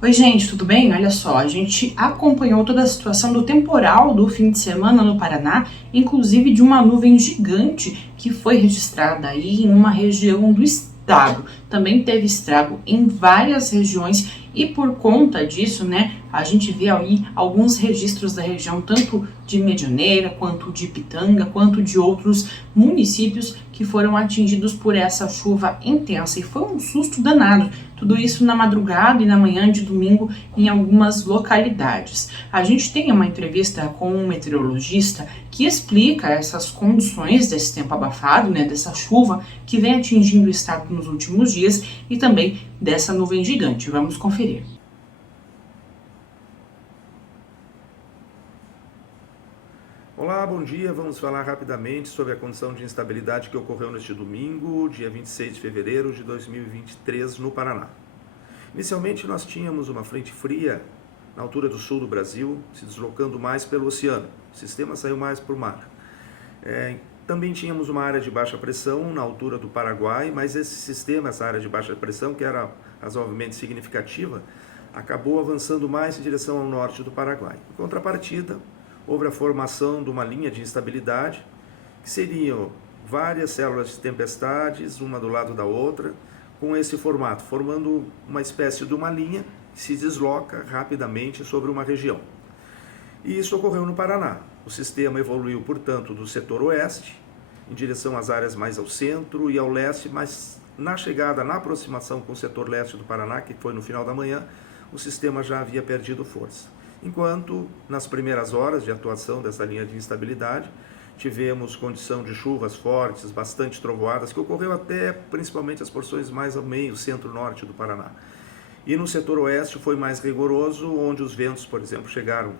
Oi, gente, tudo bem? Olha só, a gente acompanhou toda a situação do temporal do fim de semana no Paraná, inclusive de uma nuvem gigante que foi registrada aí em uma região do estado. Também teve estrago em várias regiões e por conta disso, né, a gente vê aí alguns registros da região, tanto de Medianeira, quanto de Pitanga, quanto de outros municípios que foram atingidos por essa chuva intensa. E foi um susto danado. Tudo isso na madrugada e na manhã de domingo em algumas localidades. A gente tem uma entrevista com um meteorologista que explica essas condições desse tempo abafado, né, dessa chuva que vem atingindo o estado nos últimos dias e também dessa nuvem gigante. Vamos conferir. Olá, bom dia. Vamos falar rapidamente sobre a condição de instabilidade que ocorreu neste domingo, dia 26 de fevereiro de 2023, no Paraná. Inicialmente, nós tínhamos uma frente fria na altura do sul do Brasil, se deslocando mais pelo oceano. O sistema saiu mais para o mar. Também tínhamos uma área de baixa pressão na altura do Paraguai, mas esse sistema, essa área de baixa pressão, que era razoavelmente significativa, acabou avançando mais em direção ao norte do Paraguai. Em contrapartida, houve a formação de uma linha de instabilidade, que seriam várias células de tempestades, uma do lado da outra, com esse formato, formando uma espécie de uma linha que se desloca rapidamente sobre uma região. E isso ocorreu no Paraná. O sistema evoluiu, portanto, do setor oeste, em direção às áreas mais ao centro e ao leste, mas na chegada, na aproximação com o setor leste do Paraná, que foi no final da manhã, o sistema já havia perdido força. Enquanto, nas primeiras horas de atuação dessa linha de instabilidade, tivemos condição de chuvas fortes, bastante trovoadas, que ocorreu até principalmente as porções mais ao meio, centro-norte do Paraná. E no setor oeste foi mais rigoroso, onde os ventos, por exemplo, chegaram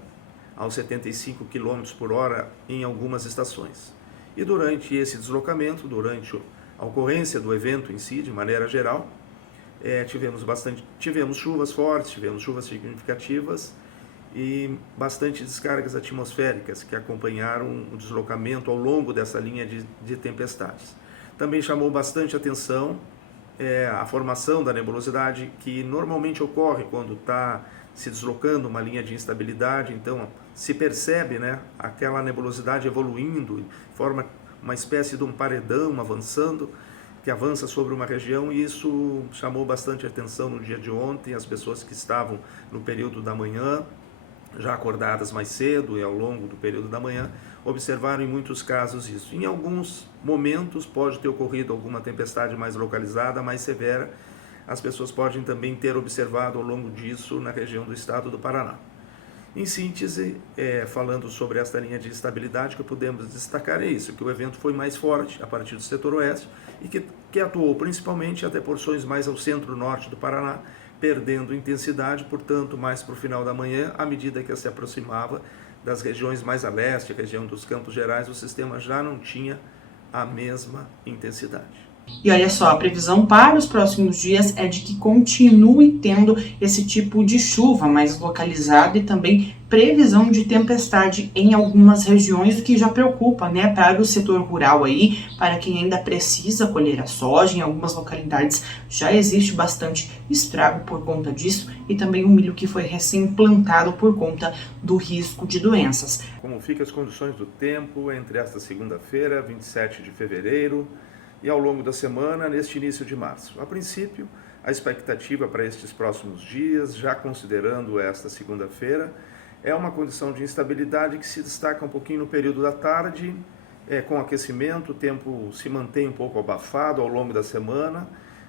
aos 75 km por hora em algumas estações. E durante esse deslocamento, durante a ocorrência do evento em si, de maneira geral, tivemos chuvas fortes, tivemos chuvas significativas, e bastante descargas atmosféricas que acompanharam o deslocamento ao longo dessa linha de tempestades. Também chamou bastante atenção a formação da nebulosidade, que normalmente ocorre quando está se deslocando uma linha de instabilidade, então se percebe, né, aquela nebulosidade evoluindo, forma uma espécie de um paredão avançando, que avança sobre uma região, e isso chamou bastante atenção no dia de ontem. As pessoas que estavam no período da manhã, já acordadas mais cedo e ao longo do período da manhã, observaram em muitos casos isso. Em alguns momentos pode ter ocorrido alguma tempestade mais localizada, mais severa. As pessoas podem também ter observado ao longo disso na região do estado do Paraná. Em síntese, falando sobre esta linha de instabilidade, o que podemos destacar é isso, que o evento foi mais forte a partir do setor oeste e que atuou principalmente até porções mais ao centro-norte do Paraná, perdendo intensidade, portanto, mais para o final da manhã, à medida que se aproximava das regiões mais a leste, a região dos Campos Gerais, o sistema já não tinha a mesma intensidade. E olha só, a previsão para os próximos dias é de que continue tendo esse tipo de chuva mais localizada e também previsão de tempestade em algumas regiões, o que já preocupa, né, para o setor rural aí, para quem ainda precisa colher a soja. Em algumas localidades já existe bastante estrago por conta disso e também o milho que foi recém-plantado por conta do risco de doenças. Como ficam as condições do tempo entre esta segunda-feira, 27 de fevereiro, e ao longo da semana, neste início de março? A princípio, a expectativa para estes próximos dias, já considerando esta segunda-feira, é uma condição de instabilidade que se destaca um pouquinho no período da tarde, com aquecimento, o tempo se mantém um pouco abafado ao longo da semana.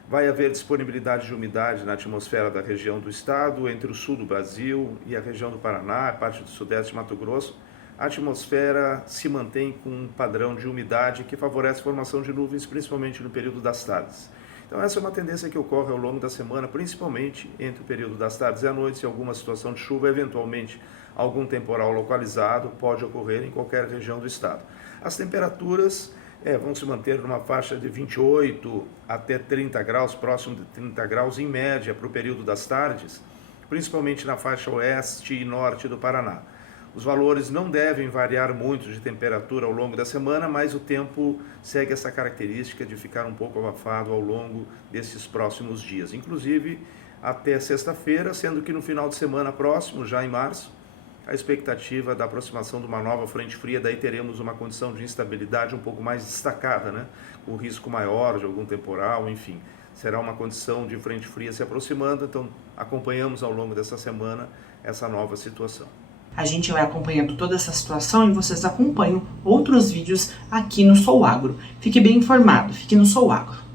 Vai haver disponibilidade de umidade na atmosfera da região do estado, entre o sul do Brasil e a região do Paraná, parte do sudeste de Mato Grosso. A atmosfera se mantém com um padrão de umidade que favorece a formação de nuvens, principalmente no período das tardes. Então essa é uma tendência que ocorre ao longo da semana, principalmente entre o período das tardes e à noite, e alguma situação de chuva, eventualmente algum temporal localizado pode ocorrer em qualquer região do estado. As temperaturas vão se manter numa faixa de 28 até 30 graus, próximo de 30 graus em média para o período das tardes, principalmente na faixa oeste e norte do Paraná. Os valores não devem variar muito de temperatura ao longo da semana, mas o tempo segue essa característica de ficar um pouco abafado ao longo desses próximos dias. Inclusive, até sexta-feira, sendo que no final de semana próximo, já em março, a expectativa da aproximação de uma nova frente fria, daí teremos uma condição de instabilidade um pouco mais destacada, né? Com risco maior de algum temporal, enfim. Será uma condição de frente fria se aproximando, então acompanhamos ao longo dessa semana essa nova situação. A gente vai acompanhando toda essa situação e vocês acompanham outros vídeos aqui no Sou Agro. Fique bem informado, fique no Sou Agro.